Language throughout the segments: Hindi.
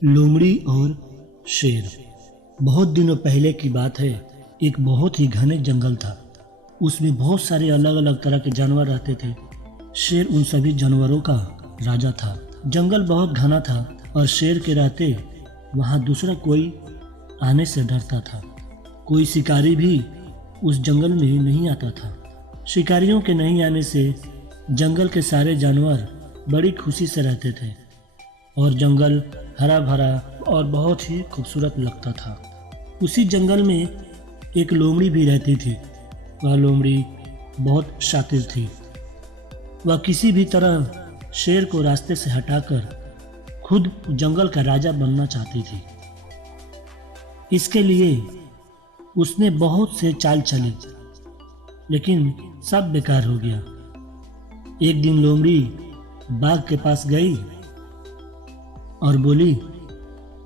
लोमड़ी और शेर। बहुत दिनों पहले की बात है। एक बहुत ही घने जंगल था। उसमें बहुत सारे अलग अलग तरह के जानवर रहते थे। शेर उन सभी जानवरों का राजा था। जंगल बहुत घना था और शेर के रहते वहाँ दूसरा कोई आने से डरता था। कोई शिकारी भी उस जंगल में नहीं आता था। शिकारियों के नहीं आने से जंगल के सारे जानवर बड़ी खुशी से रहते थे और जंगल हरा भरा और बहुत ही खूबसूरत लगता था। उसी जंगल में एक लोमड़ी भी रहती थी। वह लोमड़ी बहुत शातिर थी। वह किसी भी तरह शेर को रास्ते से हटाकर खुद जंगल का राजा बनना चाहती थी। इसके लिए उसने बहुत से चाल चली, लेकिन सब बेकार हो गया। एक दिन लोमड़ी बाघ के पास गई और बोली,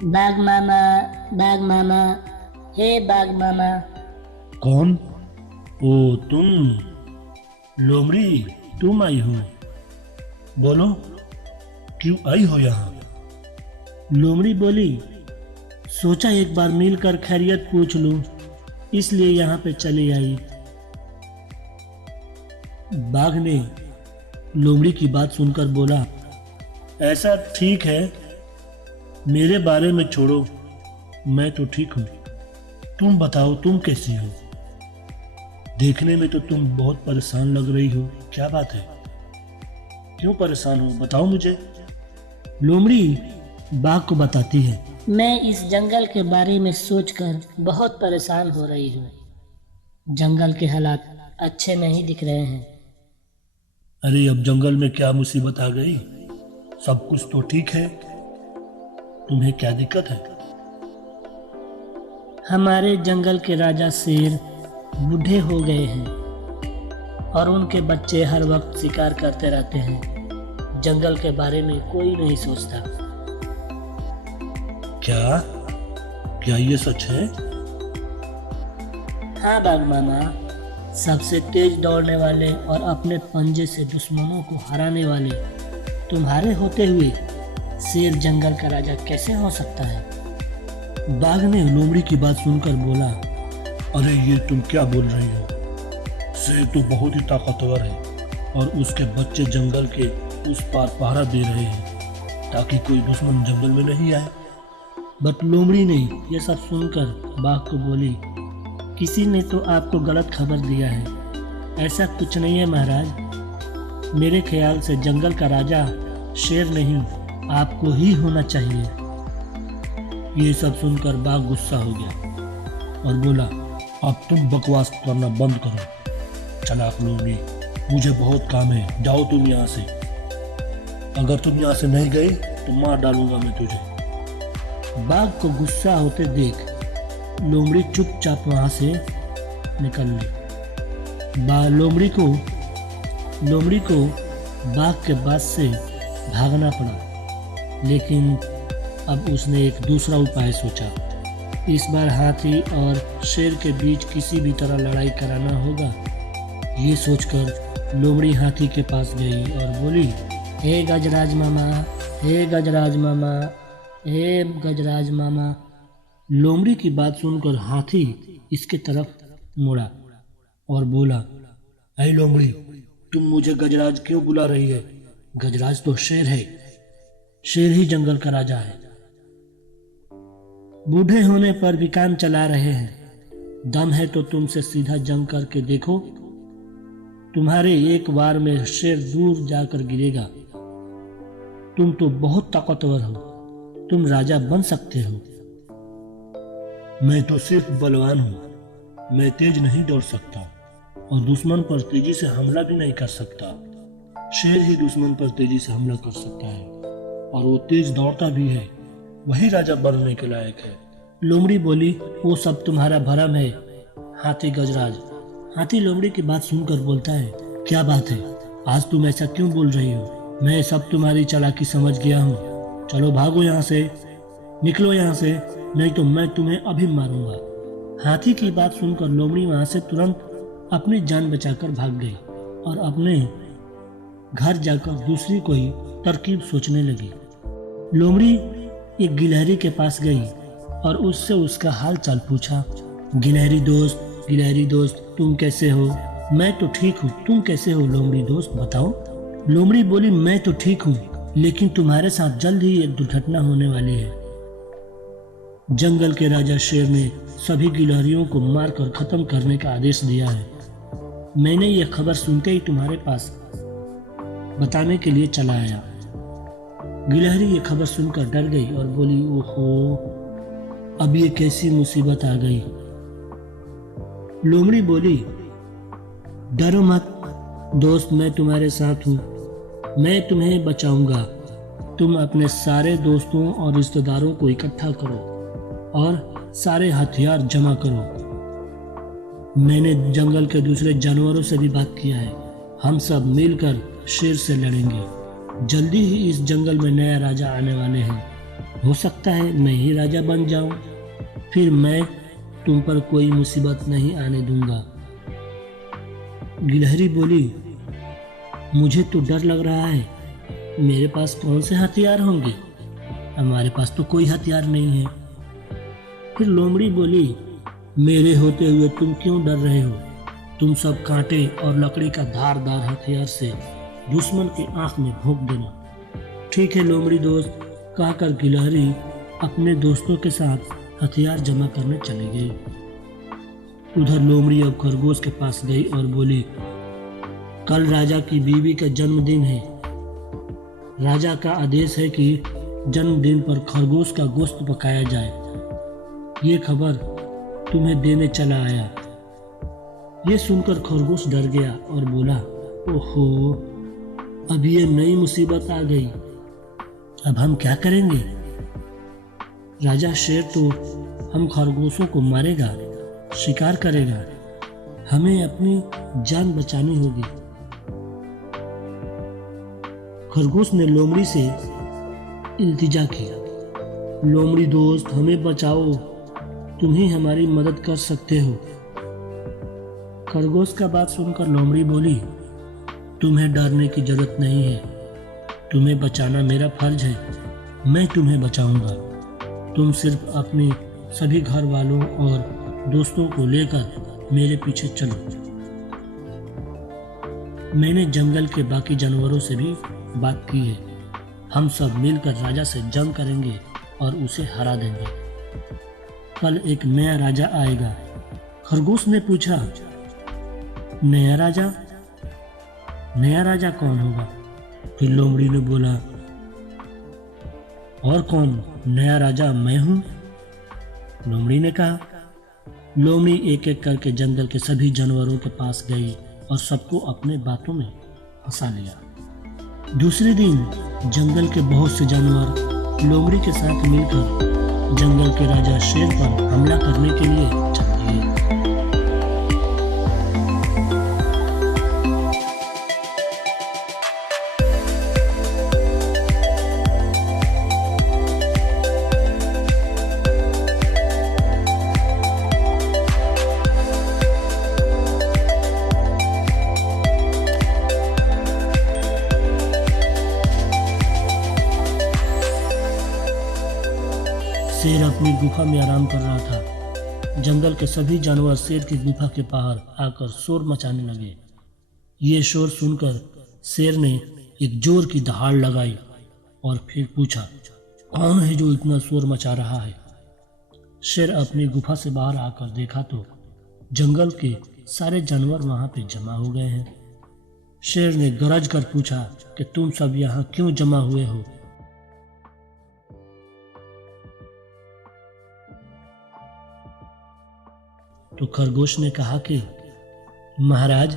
बाघ मामा, हे बाघ मामा। कौन? ओ तुम लोमड़ी, तुम आई हो? बोलो, क्यों आई हो यहाँ? लोमड़ी बोली, सोचा एक बार मिलकर खैरियत पूछ लूं, इसलिए यहाँ पे चली आई। बाघ ने लोमड़ी की बात सुनकर बोला, ऐसा ठीक है, मेरे बारे में छोड़ो, मैं तो ठीक हूँ। तुम बताओ, तुम कैसी हो? देखने में तो तुम बहुत परेशान लग रही हो, क्या बात है? क्यों परेशान हो, बताओ मुझे। लोमड़ी बाघ को बताती है, मैं इस जंगल के बारे में सोचकर बहुत परेशान हो रही हूँ। जंगल के हालात अच्छे नहीं दिख रहे हैं। अरे अब जंगल में क्या मुसीबत आ गई? सब कुछ तो ठीक है, तुम्हें क्या दिक्कत है? हमारे जंगल के राजा शेर बूढ़े हो गए हैं और उनके बच्चे हर वक्त शिकार करते रहते हैं। जंगल के बारे में कोई नहीं सोचता। क्या ये सच है? हाँ बाघ मामा, सबसे तेज दौड़ने वाले और अपने पंजे से दुश्मनों को हराने वाले तुम्हारे होते हुए शेर जंगल का राजा कैसे हो सकता है? बाघ ने लोमड़ी की बात सुनकर बोला, अरे ये तुम क्या बोल रही हो? शेर तो बहुत ही ताकतवर है और उसके बच्चे जंगल के उस पार पहरा दे रहे हैं ताकि कोई दुश्मन जंगल में नहीं आए। बट लोमड़ी ने यह सब सुनकर बाघ को बोली, किसी ने तो आपको गलत खबर दिया है। ऐसा कुछ नहीं है महाराज। मेरे ख्याल से जंगल का राजा शेर नहीं, आपको ही होना चाहिए। ये सब सुनकर बाघ गुस्सा हो गया और बोला, अब तुम बकवास करना बंद करो। चालाक लोमड़ी, मुझे बहुत काम है, जाओ तुम यहाँ से। अगर तुम यहाँ से नहीं गए तो मार डालूंगा मैं तुझे। बाघ को गुस्सा होते देख लोमड़ी चुपचाप वहां से निकल ली। लोमड़ी को बाघ के बात से भागना पड़ा, लेकिन अब उसने एक दूसरा उपाय सोचा। इस बार हाथी और शेर के बीच किसी भी तरह लड़ाई कराना होगा। ये सोचकर लोमड़ी हाथी के पास गई और बोली, हे गजराज मामा, हे गजराज मामा, हे गजराज मामा। लोमड़ी की बात सुनकर हाथी इसके तरफ मुड़ा और बोला, ऐ लोमड़ी, तुम मुझे गजराज क्यों बुला रही है? गजराज तो शेर है, शेर ही जंगल का राजा है। बूढ़े होने पर भी काम चला रहे हैं। दम है तो तुमसे सीधा जंग करके देखो। तुम्हारे एक बार में शेर दूर जाकर गिरेगा। तुम तो बहुत ताकतवर हो, तुम राजा बन सकते हो। मैं तो सिर्फ बलवान हूँ, मैं तेज नहीं दौड़ सकता और दुश्मन पर तेजी से हमला भी नहीं कर सकता। शेर ही दुश्मन पर तेजी से हमला कर सकता है और वो तेज दौड़ता भी है, वही राजा बनने के लायक है। लोमड़ी बोली, वो सब तुम्हारा भरम है हाथी गजराज। हाथी लोमड़ी की बात सुनकर बोलता है, क्या बात है, आज तुम ऐसा क्यों बोल रही हो? मैं सब तुम्हारी चालाकी समझ गया हूँ। चलो भागो यहाँ से, निकलो यहाँ से, नहीं तो मैं तुम्हें अभी मारूंगा। हाथी की बात सुनकर लोमड़ी वहां से तुरंत अपनी जान बचाकर भाग गई और अपने घर जाकर दूसरी कोई तरकीब सोचने लगी। लोमड़ी एक गिलहरी के पास गई और उससे उसका हाल चाल पूछा। गिलहरी दोस्त तुम कैसे हो? मैं तो ठीक हूँ, तुम कैसे हो लोमड़ी दोस्त बताओ। लोमड़ी बोली, मैं तो ठीक हूँ, लेकिन तुम्हारे साथ जल्द ही एक दुर्घटना होने वाली है। जंगल के राजा शेर ने सभी गिलहरियों को मारकर खत्म करने का आदेश दिया है। मैंने यह खबर सुनते ही तुम्हारे पास बताने के लिए चला आया। गिलहरी ये खबर सुनकर डर गई और बोली, ओहो, अब ये कैसी मुसीबत आ गई। लोमड़ी बोली, डरो मत दोस्त, मैं तुम्हारे साथ हूँ, मैं तुम्हें बचाऊंगा। तुम अपने सारे दोस्तों और रिश्तेदारों को इकट्ठा करो और सारे हथियार जमा करो। मैंने जंगल के दूसरे जानवरों से भी बात किया है, हम सब मिलकर शेर से लड़ेंगे। जल्दी ही इस जंगल में नया राजा आने वाले हैं, हो सकता है मैं ही राजा बन जाऊं, फिर मैं तुम पर कोई मुसीबत नहीं आने दूंगा। गिलहरी बोली, मुझे तो डर लग रहा है, मेरे पास कौन से हथियार होंगे, हमारे पास तो कोई हथियार नहीं है। फिर लोमड़ी बोली, मेरे होते हुए तुम क्यों डर रहे हो? तुम सब कांटे और लकड़ी का धारदार हथियार से दुश्मन की आंख में भोंक देना। ठीक है लोमड़ी दोस्त, कहकर गिलहरी अपने दोस्तों के साथ हथियार जमा करने चली गई। उधर लोमड़ी अब खरगोश के पास गई और बोली, कल राजा की बीवी का जन्मदिन है। राजा का आदेश है कि जन्मदिन पर खरगोश का गोश्त पकाया जाए। ये खबर तुम्हें देने चला आया। ये सुनकर खरगोश डर गया और बोला, ओहो, अब ये नई मुसीबत आ गई, अब हम क्या करेंगे? राजा शेर तो हम खरगोशों को मारेगा, शिकार करेगा, हमें अपनी जान बचानी होगी। खरगोश ने लोमड़ी से इल्तिजा की, लोमड़ी दोस्त हमें बचाओ, तुम ही हमारी मदद कर सकते हो। खरगोश का बात सुनकर लोमड़ी बोली, तुम्हें डरने की जरूरत नहीं है, तुम्हें बचाना मेरा फर्ज है, मैं तुम्हें बचाऊंगा। तुम सिर्फ अपने सभी घर वालों और दोस्तों को लेकर मेरे पीछे चलो। मैंने जंगल के बाकी जानवरों से भी बात की है, हम सब मिलकर राजा से जंग करेंगे और उसे हरा देंगे। कल एक नया राजा आएगा। खरगोश ने पूछा, नया राजा? नया राजा कौन होगा? फिर लोमड़ी ने बोला, और कौन, नया राजा मैं हूं। लोमड़ी ने कहा। लोमड़ी एक एक करके जंगल के सभी जानवरों के पास गई और सबको अपने बातों में फंसा लिया। दूसरे दिन जंगल के बहुत से जानवर लोमड़ी के साथ मिलकर जंगल के राजा शेर पर हमला करने के लिए चल दिए। शेर अपनी गुफा में आराम कर रहा था। जंगल के सभी जानवर शेर की गुफा के बाहर आकर शोर मचाने लगे। ये शोर सुनकर शेर ने एक जोर की दहाड़ लगाई और फिर पूछा, कौन है जो इतना शोर मचा रहा है? शेर अपनी गुफा से बाहर आकर देखा तो जंगल के सारे जानवर वहां पे जमा हो गए हैं। शेर ने गरज कर पूछा कि तुम सब यहाँ क्यों जमा हुए हो? तो खरगोश ने कहा कि महाराज,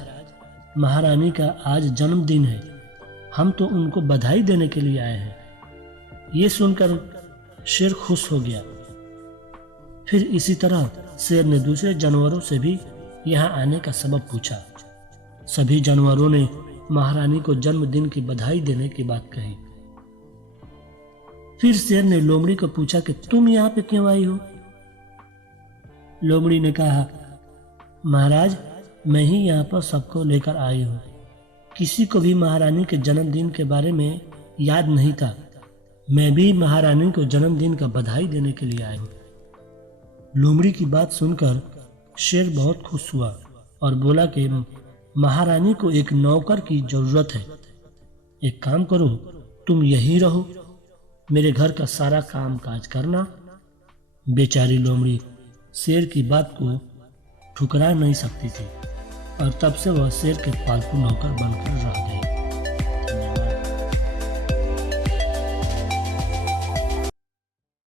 महारानी का आज जन्मदिन है, हम तो उनको बधाई देने के लिए आए हैं। ये सुनकर शेर खुश हो गया। फिर इसी तरह शेर ने दूसरे जानवरों से भी यहाँ आने का सबब पूछा। सभी जानवरों ने महारानी को जन्मदिन की बधाई देने की बात कही। फिर शेर ने लोमड़ी को पूछा कि तुम यहाँ पे क्यों आई हो? लोमड़ी ने कहा, महाराज, मैं ही यहाँ पर सबको लेकर आई हूँ। किसी को भी महारानी के जन्मदिन के बारे में याद नहीं था, मैं भी महारानी को जन्मदिन का बधाई देने के लिए आया हूँ। लोमड़ी की बात सुनकर शेर बहुत खुश हुआ और बोला कि महारानी को एक नौकर की जरूरत है। एक काम करो, तुम यहीं रहो, मेरे घर का सारा काम काज करना। बेचारी लोमड़ी शेर की बात को ठुकरा नहीं सकती थी और तब से वह शेर के पालतू नौकर बनकर रह गई।